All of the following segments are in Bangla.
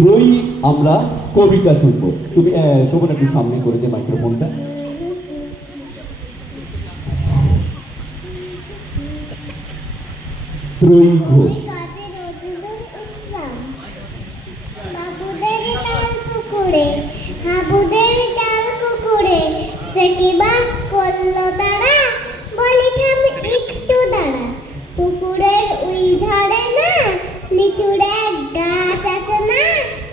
ত্রয়ী আমরা কবিতা শুনবো। তুমি শোভন একটু সামনে করে দে মাইক্রোফোনটা। ত্রয়ী ঘোষ। হাবুদের ডাল পুকুরে সে কি বাস করলো তারা, বলি থাম একটু দাঁড়া। পুকুরের ওই ধারে না লিচুর এক গাছ আছে না,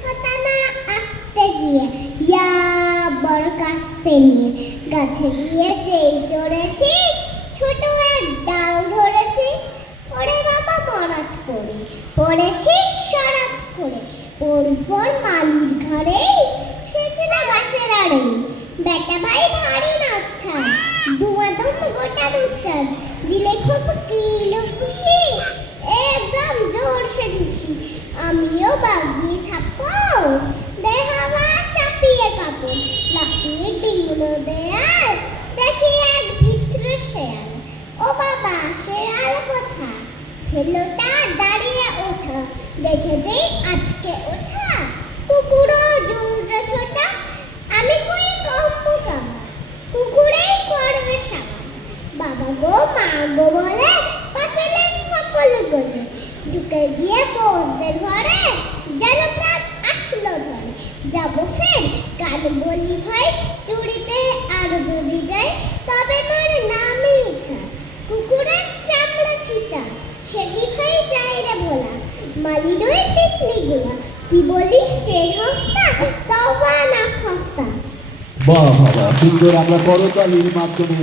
ওটা না আসতে গিয়ে ইয়া বড় কাস্তে নিয়ে গাছে গিয়ে যেই চড়েছি ছোট এক ডাল ধরেছি। ওরে বাবা মরাত করে পড়েছি সরাত করে, পরপর মালির ঘরে শেষে গাছের আড়ে। বেটা ভাই ভারী নাচ্ছা দুমাদম গোটা দুচ্চান দিলে খুব কিলো খুশি, একদম জোর সে ঢুকি। আমিও বাগিয়ে থাকবো দেহাবা চাপিয়ে কাপড় লাফিয়ে ডিঙ্গুলো দেয়াল, দেখি এক ভিতরে শেয়াল। ও বাবা শেয়াল কোথা, ফেলোটা দাঁড়িয়ে ওঠা, দেখে যে আটকে ওঠা। কুকুরও জুড়ে ছোটা, আমি কই কম্বু কাবা, কুকুরেই করবে সাবা। বাবা গো মা গো বলে পাঁচালেন সকল গলে, ঢুকে গিয়ে বউদের ঘরে যেন প্রাণ আসলো ধরে। যাবো ফের কান বলি ভাই চুরিতে, আর যদি যাই তবে মোর নামে ইচ্ছা। কুকুরের চামড়া খিচা সেটি ভাই যাই রে ভোলা, মালির ওই পিকনিক গুলা কি বলিস সেই হস্তা তবা না খস্তা। বাহ বাহ, সুন্দর। আমরা করতালির মাধ্যমে